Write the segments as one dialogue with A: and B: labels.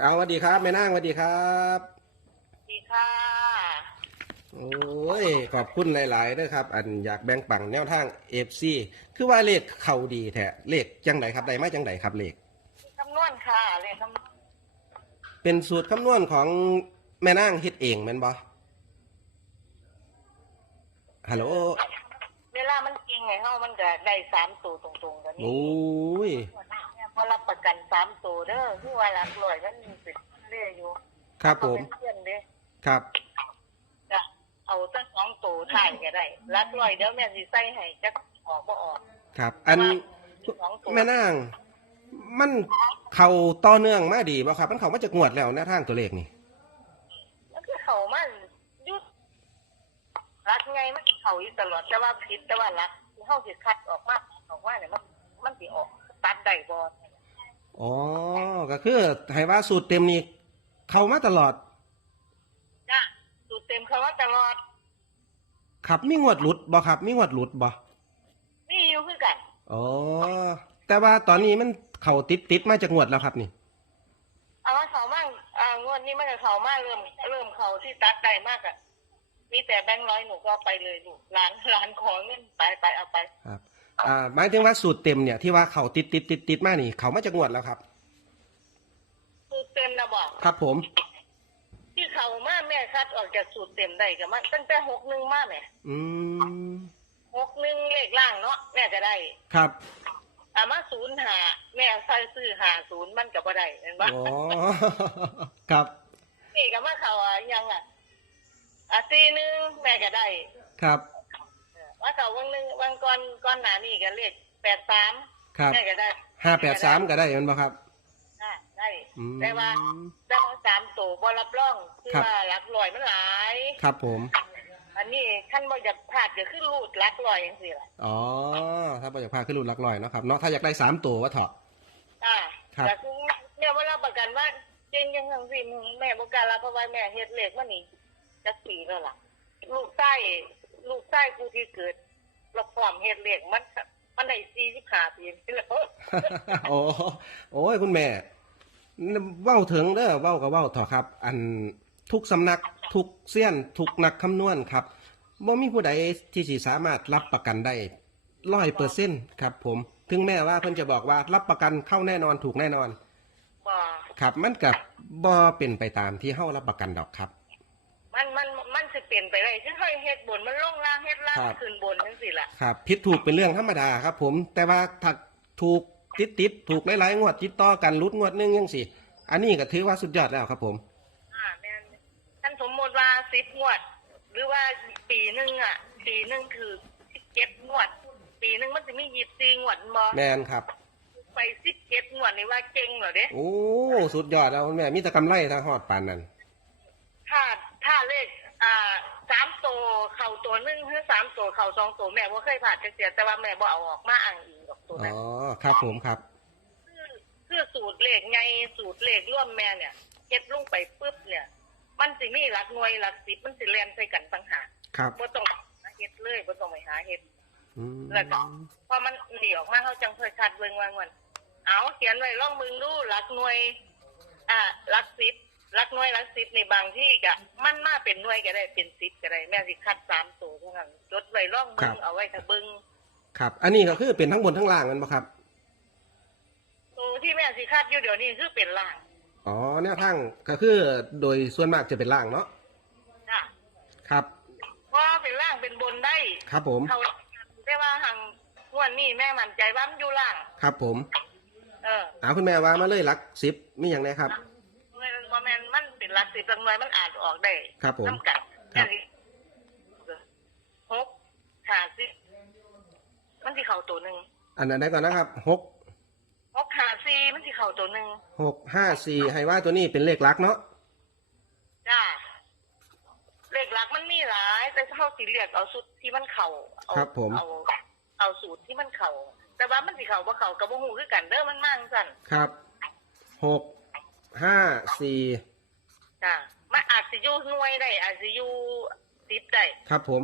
A: เอาสวัสดีครับแม่นางสวัสดีครับ
B: ดีค่ะ
A: โอ้ยขอบคุณหลายๆด้วยครับ อันอยากแบ่งปังแนวทางเอฟซีคือว่าเลขเขาดีแท้เลขจังไดครับใดมาจังไดครับเลข
B: คำนวณค่ะเรียนคำนวณ
A: เป็นสูตรคำนวณของแม่นางเฮ็ดเองแม่นบ่ฮัลโหล
B: เวลามันจริงไงเฮามันก็ได้สามตัวตรงๆกัน
A: โอ้ย
B: เพราะรับประกันสามตัวเด้อคือว่าหลักร้อยมันเป็นเรื่อยอยู่
A: ครับผม
B: เอาเป็นเพื่อนเด้
A: ครับ
B: จะเอาตั้งสองตัวถ่ายก็ได้หลักร้อยเดี๋ยวแม่สิใส่ให้จักออกบ่ออก
A: ครับ อัน
B: สองตัว
A: แม่นาง มันเข้าต่อเนื่องมาดีบ่ครับ มันเข้ามาจากงวดแล้วแนวทางตัวเลขนี่
B: แล้วคือเขามันอยุดรักไงมันสิเขาอยู่ตลอดแต่ว่าผิดแต่ว่ารักเฮาสิคัดออกมาออกมาเนี่ยมันมันสิออกตัดได้บ่
A: อ๋อ ก็คือให้ว่าสูตรเต็มนี้เข้ามาตลอด
B: จ้ะสูตรเต็มคำว่าตลอด
A: ครับมีงวดหลุดบ่ครับมีงวดหลุดบ่
B: นี่อยู่คือกัน
A: อ๋อ แต่ว่าตอนนี้มันเข่าติดติดมาจากงวดแล้วครับนี่
B: เอาว่าเขามั่งอ่างวดนี้มันก็เขามากเริ่ม เริ่มเขาที่ตัดได้มากอะมีแต่แบงค์ร้อยหนูก็เอาไปเลยลูกร้านร้านขอเงินไปไปเอาไป
A: ครับ อ่าหมายถึงว่าสูตรเต็มเนี่ยที่ว่าเข่าติดติดติดติดมานี่ เขามาจากงวดแล้วครับ
B: สูตรเต็มนะบอก
A: ครับผม
B: ที่เขามาแม่คัดออกจากสูตรเต็มได้กับมันตั้งแต่หกหนึ่งมาแม่
A: อืม
B: หกหนึ่งเลขล่างเนาะแม่ก็ได้
A: ครับ
B: อามาศูนย์หาแม่ใส่ซื้อหาศูนย์มันกับบ่ได้เห็นปะ
A: อ๋อครับ
B: นี่ก็มาเขาอะยังอะอะสี่หนึ่งแม่ก็ได้
A: ครับ
B: ว่าเขาวังหนึ่งวังก่อนก่อนหนานี่ก็เลขแปดสาม
A: ครับ
B: แม่ก็ได้
A: ห้าแปดสามก็ได้แมันบ่ครับ
B: อ่าได้
A: อืม
B: แต่ว่าได้มาสามตัวบรับรองคือ
A: ครับ
B: ว่าหลักลอยมันหลาย
A: ครับผม
B: อันนี้ขั้นบ่อยากพลาดก็คือรูดหลักลอยอย่างสิล่ะ
A: อ๋อ ถ้าบ่อยากพาขึ้นรุ่นหลักลอยเนาะครับเนาะถ้าอยากได้สามตัวว่าเถอะ
B: อ่า
A: ครับ
B: แต่คือเนี่ยว่าเราประกันว่าจริงยังทั้งสิแม่บ่กล้ารับเพราะว่าแม่เฮ็ดเลขมานี่จักปีแล้วล่ะ ลูกไส้ ลูกไส้ผู้ที่เกิดเราพร้อมเฮ็ดเลขมันมันได้45ปีแล้ว
A: โอ้โอ้ยคุณแม่เว้าถึงเด้อเว้ากับเว้าเถอะครับ อันทุกสำนักทุกเสี้ยนทุกนักคำนวณครับบ่มีผู้ใดที่สิสามารถรับประกันได้ร้อยเปอร์เซ็นครับผม ถึงแม้ว่าเพิ่นจะบอกว่ารับประกันเข้าแน่นอนถูกแน่นอน
B: บ่
A: ครับมันกับบ่เป็นไปตามที่เฮารับประกันดอกครับ
B: มันมันมันสิเปลี่ยนไปได้ซึ่งเฮาเฮ็ดบนมันลงล่างเฮ็ดล่าง
A: ครับ
B: ขึ้นบนจังซี่ล่ะ
A: ครับผิดถูกเป็นเรื่องธรรมดาครับ ผม แต่ว่าถ้าถูกติดติดๆถูกหลายๆงวดติดต่อกันรุดงวดหนึงยังสิอันนี้ก็ถือว่าสุดยอดแล้วครับผม
B: อ่าแม่นท่านสมมติว่า10งวด หรือว่าปีหนึงอะ ปีหนึงคือ17งวด ปีหนึงมันจะมี24งวดบ่
A: แมนครับ
B: ไป17งวดนี่ว่าเก่งเหรอเด้
A: โอ้สุดยอดแล้วคุณแม่มีแต่กำไรทางหอดปานนั้น
B: ถ้า ถ้าเลขอ่าสามตัวเข้าตัวหนึงหรือสามตัวเข้าสองตัวแม่บ่เคยผ่านจักเสียแต่ว่าแม่บ่เอาออกมาอ้างอิงดอกตัว
A: อ๋
B: นั้น
A: อครับผมครับ
B: คือคือสูตรเลขไงสูตรเลขร่วมแม่เนี่ยเฮ็ดลงไปปุ๊บเนี่ย มันสิมีหลักหน่วยหลักสิบมันสิแล่นใส่กันต่างหาก
A: ครับ
B: บ่ต้องหาเฮ็ดเลยบ่ต้องไปหาเฮ็ด
A: อืม
B: แล้วก็ พอมันหนีออกมาเฮาจังค่อยคัดเบิ่งว่ามันเอาเขียนไว้ลองมึงดูหลักหน่วย อ่าหลักสิบ หลักหน่วยหลักสิบในบางที่ก็มันมาเป็นหน่วยก็ได้เป็นสิบก็ได้แม่สิคัดสามตัวเท่านั้นจดไว้ลองเบิ่งเอาไว้ถ้าเบิ่ง
A: ครับ อันนี้ก็คือเป็นทั้งบนทั้งล่างกันปะครับ
B: ตัวที่แม่สิคัดอยู่เดี๋ยวนี้คือเป็นล่าง
A: อ๋อแนวทางก็คือโดยส่วนมากจะเป็นล่างเนาะ
B: จ้ะ
A: ครับ
B: เพราะเป็นล่างเป็นบนได้
A: ครับผม
B: เขาแต่ว่าหังงวดนี้แม่มั่นใจว่ามันอยู่ล่าง
A: ครับผม
B: เออ
A: เอาคุณแม่ว่ามาเลยหลักสิบมีอย่างไรครับ
B: เงินบ่แม่น มันเป็นหลักสิบจังหน่วยมันอาจออกได้
A: ครับผม
B: น้ำกัด
A: ครับ
B: หกห้าสิบมันสิเข้าตัวหนึ่ง
A: อันนั้นได้ก่อนนะครับหก
B: หกห้าสี่มันสิเข้าตัวหนึ่ง
A: หกห้าสี่ให้ว่าตัวนี้เป็นเลขหลักเนาะ
B: จ้าเลขหลักมันมีหลาย แต่เขาสิเลือกเอาสุดที่มันเข้าเอา
A: ครับผม
B: เอาเอาสูตรที่มันเข้าแต่ว่ามันสิเข้าบ่เข้ากับบ่ฮู้คือกันเด้อมันมั่งสั่น
A: ครับหกห้าสี่
B: จ้ามันอาจสิอยู่หน่วยได้อาจสิอยู่สิบได้
A: ครับผม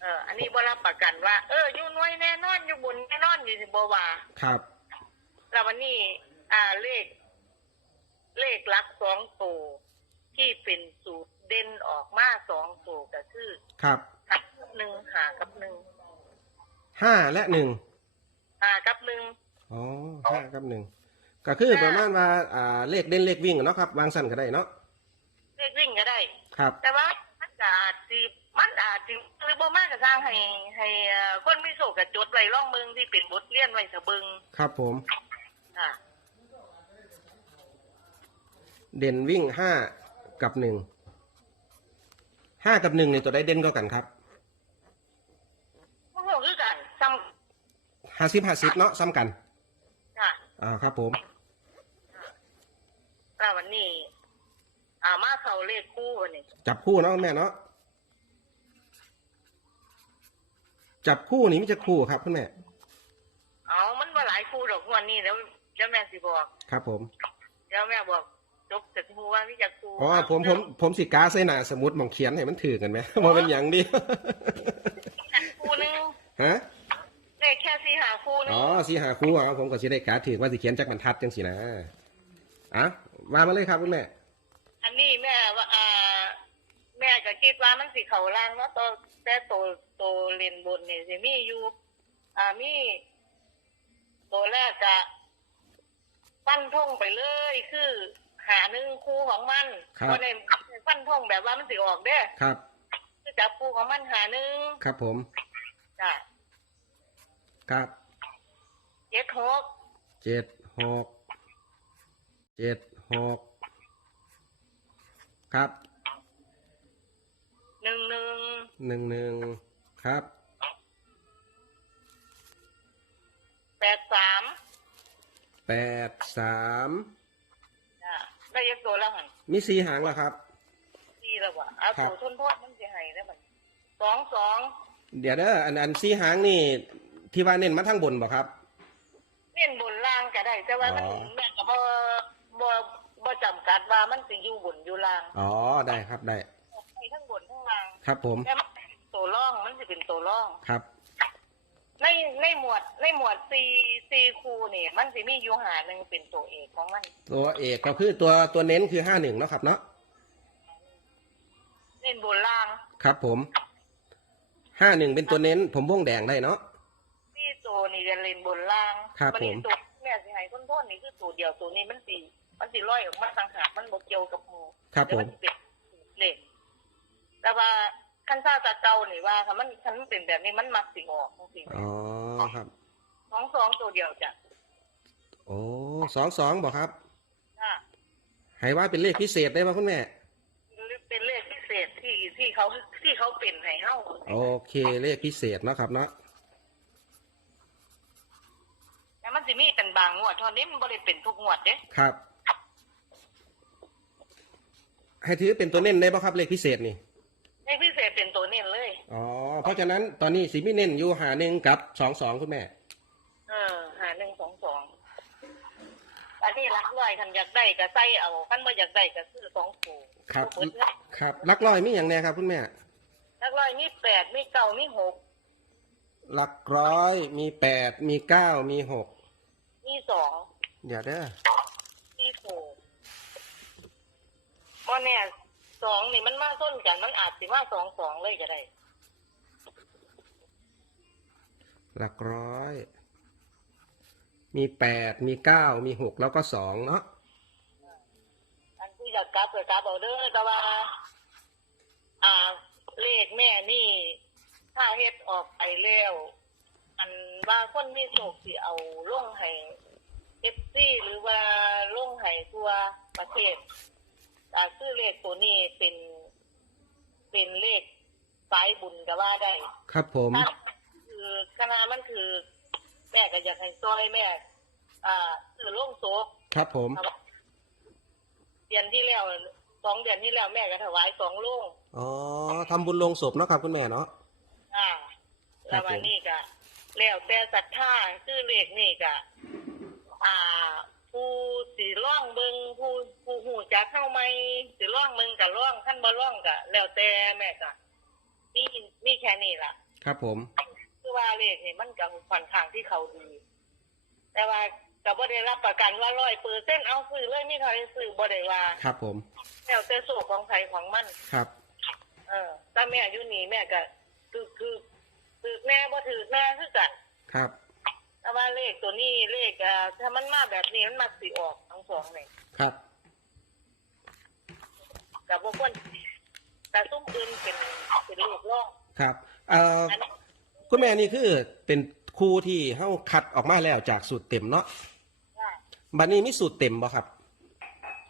B: เอออันนี้บ่รับประกันว่า เอออยู่หน่วยแน่นอนอยู่บนแน่นอนอยู่สิบ่ว่า
A: ครับ
B: แล้ววันนี้ อ่าเลข เลขหลักสองตัวที่เป็นสูตรเด่นออกมาสองตัวก็คือ
A: ครับ
B: หากับหนึ่งหากับหนึ่ง
A: ห้าและหนึ่ง
B: หากับหนึ่ง
A: อ๋อห้ากับหนึ่งก็คือประมาณว่าอ่าเลขเด่นเลขวิ่งอะเนาะครับวางสั้นก็ได้เนาะ
B: เลขวิ่งก็ได้
A: ครับ
B: แต่ว่ามันก็อาจสิมันอาจสิหรือบ่มากก็สร้างให้ ให้เอ่อคนมีโศกกับจดไว้ร่องเมืองที่เป็นบทเรียนไว้สะเบิง
A: ครับผม
B: ค่ะ
A: เด่นวิ่งห้ากับหนึ่งห้ากับหนึ่งเนี่ยตัวใดเด่นก็กันครับ
B: มันก็คือกันซ้
A: ห้าสิบห้าสิบเนาะซ้ำกันำ
B: ค่ะ
A: อ่าครับผม
B: แต่วันนี้ อ่ามาเขาเลขคู่วันนี้
A: จับคู่เนาะคุณแม่เนาะจับคู่นี่ไมแต่จะคู่ครับคุณแม่
B: เอามันมาหลายคู่ดอกงวันนี้แล้วเดี๋ยวแม่สิบอก
A: ครับผม
B: เดี๋ยวแม่บอกจบจากคู่ว่ามีจากคู่
A: อ๋อผมผมผมสิกาใส่หน้าสมุดหมองเขียนให้มันถือกันไหมว่าเป็นอย่างดี
B: คู่หนึง
A: ฮะ
B: เลขแค่สี่หาคู่หนึง
A: อ๋อสีหาคู่เอาผมก็สิได้กาถือว่าสิเขียนจากบรรทัดจังสินะอะว่ามาเลยครับคุณแม่
B: อันนี้แม่ว่าอ่าแม่ก็คิดว่ามันสิเขาล่างเนาะตัวแต่ตัวตัวเลนบนนี่สิมีอยู่อ่ามีตัวแรกจะฟันทงไปเลย คือหาหนึ่งคู่ของมัน
A: ครับ
B: เพราะในฟันทงแบบว่ามันสิออกเด้อ
A: ครับ
B: คือจับคู่ของมันหาหนึ่ง
A: ครับผม
B: จ้ะ
A: ครับ
B: เจ็ดหก
A: เจ็ดหกเจ็ดหก ครับ
B: หนึ่งหนึ่ง
A: หนึ่งหนึ่งครับ
B: แปดสาม
A: แปดสาม
B: จ้ะได้ยักตัวแล้วหัน
A: มีสีหางแล้วครับ
B: ดีแล้ววะเอา
A: ครับ
B: ตัวทนโทษมันสิให้ได้บัดสองสอง
A: เดี๋ยวเด้ออันอันสีหางนี่ ที่ว่าเน้นมาทางบนบ่ครับ
B: เล่นบนล่างก็ได้ แต่ว่ามัน
A: อ๋อ
B: แม่ก็บ่บ่บ่ จำกัดว่ามันสิอยู่บนอยู่ล่าง
A: อ๋อได้ครับได้
B: มีทั้งบนทั้งล่าง
A: ครับผม
B: แต่มันเป็นตัวร่องมันสิเป็นตัวร่อง
A: ครับ
B: ในในหมวดในหมวดซีซีคูนี่ มันสิมีอยู่หาหนึ่งเป็นตัวเอกของมัน
A: ตัวเอกก็คือตัวตัวเน้นคือห้าหนึ่งเนาะครับเนาะ
B: เล่นบนล่าง
A: ครับผมห้าหนึ่งเป็นตัวเน้น ผมวงแดงได้เนาะ
B: ที่ตัวนี่จะเล่นบนล่าง
A: ครับ
B: มันี่
A: ผม
B: ตัวแม่สิให้ต้นต้นนี่คือตัวเดียวตัวนี้มันสิ มันสิลอยออกมาต่างหากมันบ่เกี่ยวกับหมู่
A: ครับ
B: แต่
A: ผ
B: มั
A: ม
B: นเป็นเล่นแต่ว่าคันซ่าตาเก่านี่ว่าค่ะมันคันมันเป็นแบบนี้มันมักสิออกจริง
A: อ๋อครับ
B: ๆสองสองตัวเดียวจ้ะ
A: โอ้สองสองบอกครับ
B: ค่ะ
A: ให้ว่าเป็นเลขพิเศษได้ป่ะคุณแม่
B: เป็นเลขพิเศษที่ที่เขาที่เขาเป็นให้เฮา
A: โอเคเลขพิเศษเนาะครับเนาะ
B: แต่มันสิมีเป็นบางงวดเท่านี้มันบ่ได้เป็นทุกงวดเด้
A: ครับ ให้ถือเป็นตัวเน้นได้ป่ะครับเลขพิเศษนี่
B: เลขพิเศษเป็นตัวเน้นเลย
A: อ๋อเพราะฉะนั้นตอนนี้สีมิเน้นอยู่หาหนึ่งกับสองสองคุณแม่
B: เออหาหนึ่งสองสองอันนี้รักร้อยคันอยากได้ก็ใส่เอาคันบ่อยากได้ก็ซื้อสองคู่
A: ครับ
B: เบิดเงิน
A: ครับลักลอยมีอย่างแน่ครับ คุณแม่
B: รักร้อยมีแปดมีเก้ามีหก
A: หลักร้อยมีแปดมีเก้ามีหก
B: มีสอง
A: เดี๋ยวเด้อ
B: มีโถ บ่แน่สองนี่มันมาส้นกัน มันอาจสิมาสองสองเลยก็ได้
A: หลักร้อย มีแปดมีเก้ามีหกแล้วก็สองเนาะ
B: อันที่อยากกลับก็กลับเอาเด้อแต่ว่า อ่า เลขแม่นี่ ถ้าเฮ็ดออกไปแล้ว อันว่าคนมีโศกสิเอาลงให้เอฟซีหรือว่าลงให้ทั่วประเทศ อ่าซื้อเลขตัวนี้เป็นเป็นเลขสายบุญก็ว่าได้
A: ครับผม
B: ถ้าคือคณะมันคือ แม่ก็อยากให้ซอยแม่อ่าซื้อลงโศก
A: ครับผม
B: เดือนที่แล้วสองเดือนที่แล้วแม่ก็ถวายสองโล่ง
A: อ๋อทำบุญลงศพเนาะครับคุณแม่เนาะ
B: อ่า
A: ครั
B: แล้
A: บ
B: ววัน
A: ผม
B: นี้ก็แล้วแต่ศรัทธาชื่อเลขนี่ก็อ่า ผู้สีร่องเบิงผู้ผู้หูจักเข้าไหมสีร่องเบิงกับร่องขั้นบ่ร่องก็แล้วแต่แม่ก็นี่นี่แค่นี้ล่ะ
A: ครับผม
B: คือว่าเลขนี่มันกับค่อนข้างที่เขาดี แต่ว่าแต่บ่ได้รับประกันว่าร้อยเปอร์เซ็นต์เอาซื้อเลยมีเท่าไหร่ซื้อบ่ได้ว่า
A: ครับผม
B: แล้วแต่สูตรของใครของมัน
A: ครับ
B: เออถ้าแม่อยู่นี่แม่ก็คือคือถือแม่บ่ถือแม่คือกัน
A: ครับ
B: แต่ว่าเลขตัวนี้เลขอ่าถ้ามันมาแบบนี้มันมักสิออกทั้งสองเลย
A: ครับ
B: แต่บ่ควรแต่ซุ้มอื่นเป็นเป็นลูกล่อง
A: ครับเอ่อ
B: อันนี้
A: คุณแม่นี่คือเป็นครูที่เฮาคัดออกมาแล้วจากสูตรเต็มเนาะ
B: ว่า
A: บัดนี้มีสูตรเต็มบ่ครับ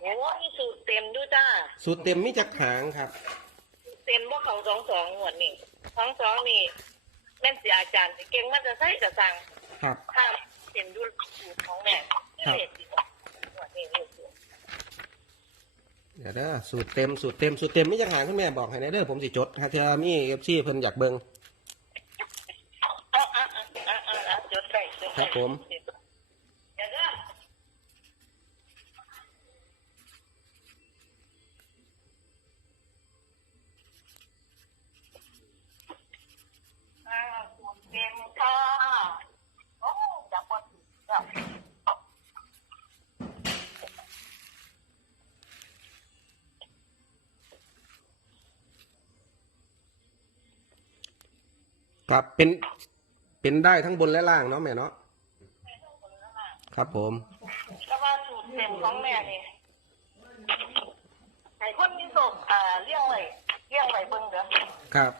B: โอ้มีสูตรเต็มด้วยจ้า
A: สูตรเต็มมีจักหางครับ
B: เต็มบ่ของสองสองหมวดนี่ของสองนี่แม่นสิอาจารย์สิเก่งมันจะใส่จะสั่ง
A: ครับ
B: ถ้าเป็นดูสูตรของแม่ที่เลขสิออกหมวดนี้เลขสิ
A: เดี๋ยวเด้อสูตรเต็มสูตรเต็มสูตรเต็มมีจักหางคุณแม่บอกให้หน่อยเด้อผมสิจดถ้าเทื่อมี FC เพิ่นอยากเบิ่ง
B: อะอะอะอะอะอะจดได้จดได้
A: ครับผม
B: เดี๋ยวเด้ออ่าสูตรเต็มค่ะโอ้จับบ่ถูกจับ
A: ครับเป็นเป็นได้ทั้งบนและล่างเนาะแม่เนาะครับผม
B: ก็ว่าสูตรเต็มของแม่นี่ไอ้คนมีศพอ่าเลี้ยงไว้เลี้ยงไว้เบิ่งเด้อ
A: ครับ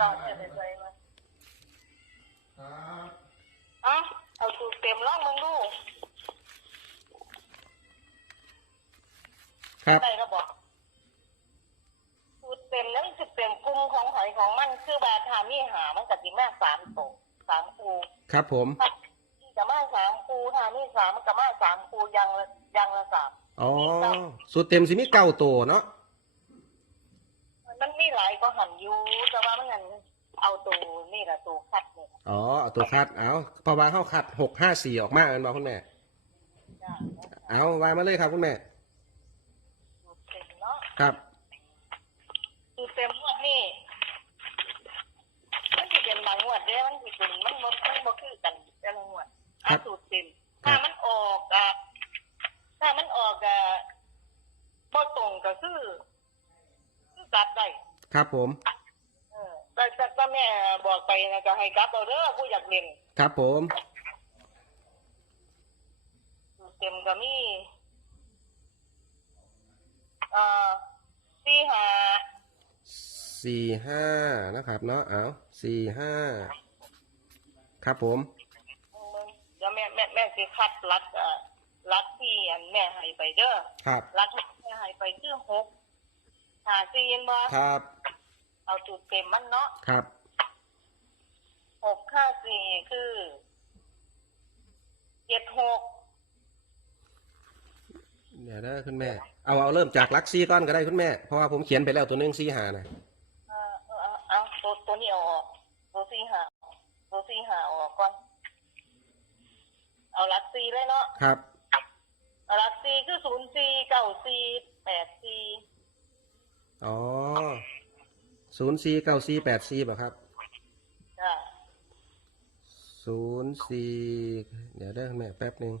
B: ต่อจะไป
A: ครับ
B: ได้ก็บอกสูตรเต็มนั่นคือเต็มกลุ่มของหอยของมันคือบาทามีหามันกับสิแม่สามโตสามคู
A: ครับผม
B: ที่จะมาสามคูทามีสามมันกับมาสามคูยังละยังละสาม
A: อ๋อ สูตรเต็มสิมีเก้าตัวเนาะ
B: มันมีหลายก็หันอยู่แต่ว่ามันงั้นเอาตัวนี่แหละตัวคัดเนี่ย
A: อ๋อเอาตัวคัด เอาเพราะว่าเฮาคัดหกห้าสี่ออกมาเอ็นบ่คุณแม่
B: จ้ะ
A: เอาวางมาเลยครับคุณแม่ ครับ
B: สูตรเต็มงวดนี่มันจะเป็นบางงวดเด้มันสิเป็นมันบ่มันบ่คือกันแต่ละงวด
A: ครั
B: อะ
A: บ
B: สูตรเต็มถ้ามันออกอะถ้ามันออกอะบ่ตรงก็คือคือตัดได้
A: ครับผม
B: เออแต่แต่แต่แม่บอกไปนะก็ให้กลับเอาเด้อผู้อยากเรียน
A: ครับผม
B: สูตรเต็มก็มี เอ่อสี่หา
A: สี่ห้านะครับ เนาะเอาสี่ห้าครับผม
B: เดี๋ยวแม่แม่แม่สิคัดรัดเอ่อรัดที่อันแม่ให้ไปเด้อ
A: ครับ
B: รัดที่แม่ให้ไปคือหกหาสี่เห็นบ่
A: ครับ
B: เอาจุดเต็มมันเนาะ
A: ครับ
B: หกห้าสี่คือเจ็ดหก
A: เดี๋ยวนะคุณแม่ เอาเอาเริ่มจากลักซี่ก้อนก็ได้คุณแม่ เพราะว่าผมเขียนไปแล้วตัวหนึงซี่หานะ
B: เอ่อเออเอาเอาตัวตัวนี้เอาออกตัวสี่หาตัวสี่หาออกก่อน เอารัดสี่เลยเนาะ
A: ครับ
B: เอารัดสี่คือศูนย์สี่เก้าสี่แปดสี่
A: อ๋อศูนย์สี่เก้าสี่แปดสี่ป่ะครับ
B: จ้ะ
A: ศูนย์สี่เดี๋ยวได้อคุณแม่แป๊บหนึ่ง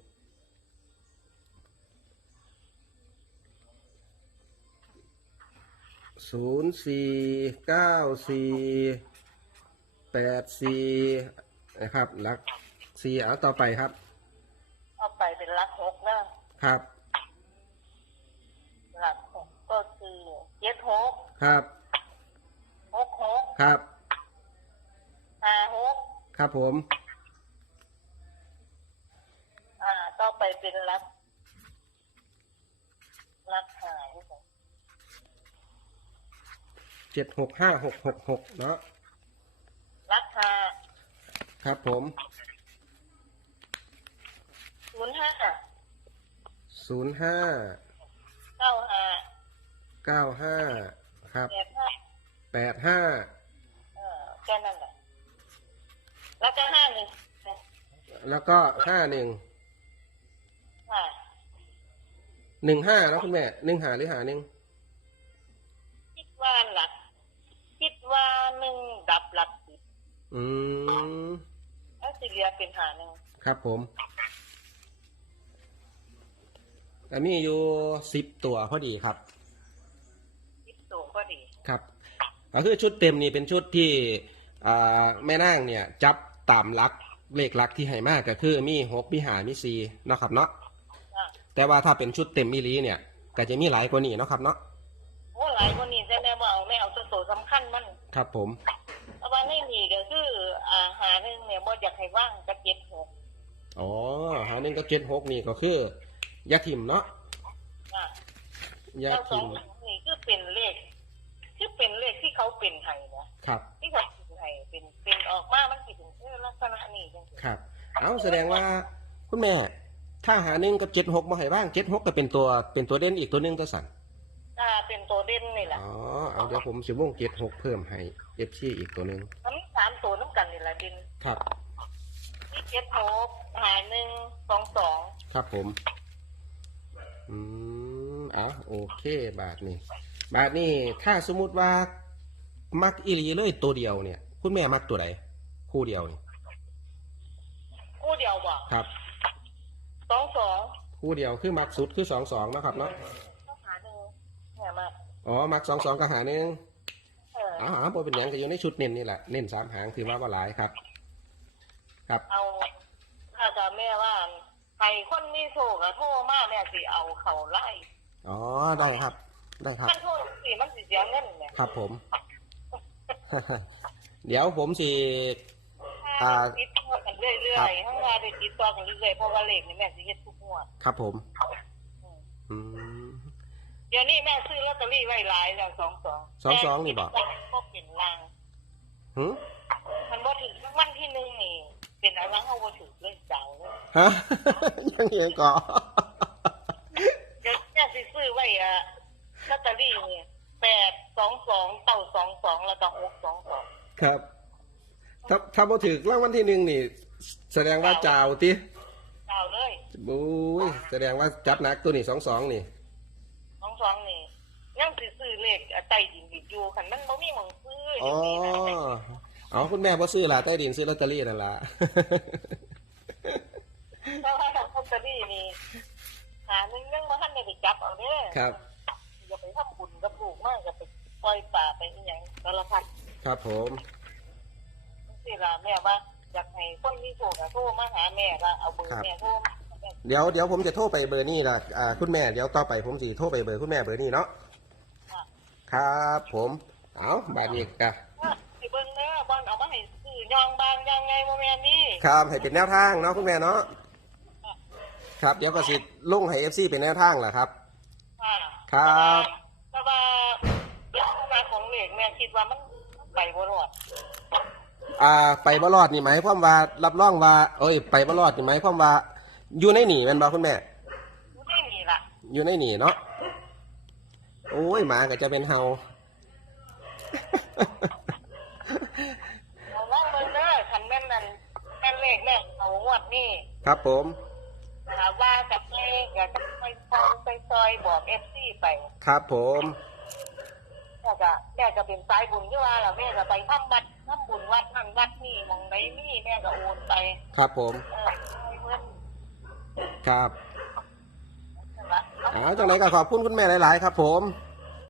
A: ศูนย์สี่เก้าสี่แปดสี่นะครับหลักสี่เอาต่อไปครับ
B: เอาไปเป็นรัดหกนะครับรัดหกก็คือเจ็ดหก
A: ครับ
B: หกหก
A: ครับ
B: ห้าหก
A: ครับผม
B: อ่า ต่อไปเป็นรัดรัดหาย
A: เจ็ดหกห้าหกหกหกเนาะ
B: รัดห้า
A: ครับผม
B: ศูนย์ห้า
A: ศูนย์ห้า
B: เก้าห้า
A: เก้าห้าครับ
B: แปดห้า
A: แปดห้า
B: เออแค่นั้นแหละแล้วก็ห้าหนึ่ง
A: แล้วก็ห้าหนึ่ง
B: ห้า
A: หนึ่งห้าแล้วคุณแม่หนึ่งหาหรือหาหนึ่ง
B: คิดว่าหลักคิดว่าหนึ่ง
A: อืม
B: แล้วสิเหลียเป็นหาหนึ่ง
A: ครับผม อันนี้อยู่สิบตัวพอดีครับ
B: คิดตัวก็ดี
A: ครับก็คือชุดเต็มนี่เป็นชุดที่อ่าแม่นางเนี่ย จับตามหลักเลขหลักที่ให้มากก็คือมีหกมีหามีสี่เนาะครับเนาะ
B: อะ
A: แต่ว่าถ้าเป็นชุดเต็มมิลีเนี่ย ก็จะมีหลายกว่านี้เนาะครับเนาะ
B: โอ้หลายคนนี้แต่แม่บ่เอาแม่เอาตัวโตสำคัญมัน
A: ครับผม
B: แต่ว่านี่นี่ก็คืออาหาหนึ่งเนี่ย บ่อยากให้ว่างกระเจ็บหก
A: อ๋อหาหนึ่งก็เจ็ดหกนี่ก็คือยาทิมเนาะ
B: อะ
A: ยา
B: แล้วสอ
A: ทิ
B: ง
A: ม
B: หางนี่คือเป็นเลข คือเป็นเลขที่เขาเป็นไห้นะครับ ที่เขาเป็นไห้เป็นเป็นออกมามันสิเป็นเออลักษณะนี้จังซี่
A: ครับ เอาแสดงว่าคุณแม่ ถ้าหาหนึ่งกับเจ็ดหกมาให้บ้างเจ็ดหกก็เป็นตัวเป็นตัวเด่นอีกตัวหนึงก็สั่น
B: อ่าเป็นตัวเด่นนี่แหละ
A: อ๋อเอาเดี๋ยวผมสิวงเจ็ดหกเพิ่มให้เอฟซีอีกตัวหนึ่ง
B: ละเด่น
A: ครับ
B: ที่เจ็ดหกหาหนึ่งสองสอง
A: ครับผม อืมเอาโอเค บาทนี่บาทนี่ถ้าสมมุติว่า มักอีหลีเลยตัวเดียวเนี่ย คุณแม่มักตัวไหนคู่เดียวนี่
B: คู่เดียวบ่
A: ครับ
B: สองสอง
A: คู่เดียวคือมักสุดคือสองสองนะครับเนาะ
B: ต้องหาหนึ่งเนี่ยมา
A: อ๋อมักสองสองกับหาหนึ่ง
B: เออ
A: อ๋อบ่เป็นหยังก็อยู่ในชุดเน้นนี่แหละเน้นสามหางถือว่าว่าหลายครับ ครับ
B: เอาถ้าจะแม่ว่าใครคนมีโชคอะโทรมาแม่สิเอาเขาไล่
A: อ๋อได้ครับ ได้ครับ
B: มันโทษสิมันสิเสียเงินเนี่ย
A: ครับผม เดี๋ยวผมสิ อ่า
B: ติดต่อกันเรื่อยๆทั้งงานได้ติดต่อกันเรื่อยๆเพราะว่าเลขนี่แม่สิเฮ็ดทุกงวด
A: ครับผม
B: ดี๋ยวนี้แม่ซื้อลอตเตอรี่ไว้หลายแล้วสองสอง
A: สองสองนี่บ่
B: แต่มันบ่เป็นลาง
A: หืม
B: มันบ่ถึงวันที่หนึ่งนี่เป็นอะไรเฮาบ่ถึงเลยเจ้าเลย
A: ฮะยังยังก่อ
B: เดี๋ยวแม่สิซื้อไว้อะลอตเตอรี่นี่แปดสองสองเต่าสองสองแล้วก็หกสองสอง
A: ครับ ถ้าถ้าบ่ถึกรางวัลที่หนึ่งนี่ แสดงว่าจาวติ
B: เจ้าเลย
A: บุ้ยแสดงว่าจัดหนักตัวนี่สองสองนี่
B: สองสองนี่ ยังสิซื้อเลขอะใต้ดินอีกอยู่คันมันบ่มีหม่องซื้อ
A: อ๋อ
B: จังซี่นะ
A: อ๋อคุณแม่บ่ซื้อล่ะใต้ดินซื้อลอตเตอรี่นั่นล่ะ
B: เพราะว่าลอตเตอรี่นี่หาหนึงยังบ่ทันได้ไปจับเอาเด้อ
A: ครับ
B: อย่าไปทำบุญกับลูกมากอย่าไปปล่อยป่าไปอีหยังสารพัด
A: ครับผม
B: สิล่ะแม่ว่าอยากให้คนมีโชคอะโทรมาหาแม่ว่าเอาเบอร์แม่โทรมา
A: เดี๋ยวเดี๋ยวผมจะโทรไปเบอร์นี่ล่ะอ่าคุณแม่เดี๋ยวต่อไปผมสิโทรไปเบอร์คุณแม่เบอร์นี่เนาะ ครับผมเอาบาดนี้กะ
B: ไปเบิ่งเด้อบ่อนเอามาให้ซื้อยองบางยังไงบ่แม่นนี่
A: ครับให้เป็นแนวทางเนาะคุณแม่เนาะครับเดี๋ยวก็สิลงให้ FC เป็นแนวทางแหละครับ
B: ค่ะ
A: ครับ
B: แต่ว่าลักษณะของเลขแม่คิดว่ามันไปบ่รอด
A: อ่าไปบ่รอดนี่หมายความว่ารับรองว่าเอ้ยไปบ่รอดนี่หมายความว่าอยู่ในหนีแม่นบ่คุณแม่
B: ไม่มีล่ะ
A: อยู่ในหนีเนาะ โอ้ยหมาก็จะเป็นเฮา
B: เอาลองเบิ่งเด้อคันแม่นนั่นแม่นเลขแม่เอางวดนี้
A: ครับผม
B: ถามว่ากับแม่อยากจะไปซอยไปซอยบอก FC ไป
A: ครับผม
B: แม่ก็แม่ก็เป็นสายบุญที่ว่าล่ะแม่ก็ไปทำบัตรทำบุญวัดนั่นวัดนี่หมองใดนี่แม่ก็โอนไป
A: ครับผม
B: เออให้เพิ่น
A: ครับ
B: นั่นล่ะ
A: เอาจังไรก็ขอบคุณคุณแม่หลาย ๆ ครับผม